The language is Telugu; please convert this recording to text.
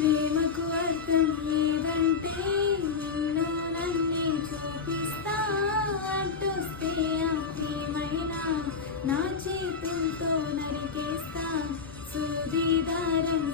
ప్రేమకు అర్థం ఏదంటే నిన్ను నన్నే చూపిస్తా అంటొస్తే ఆ ప్రేమైనా నా చేతులతో నరికేస్తా సూది దారం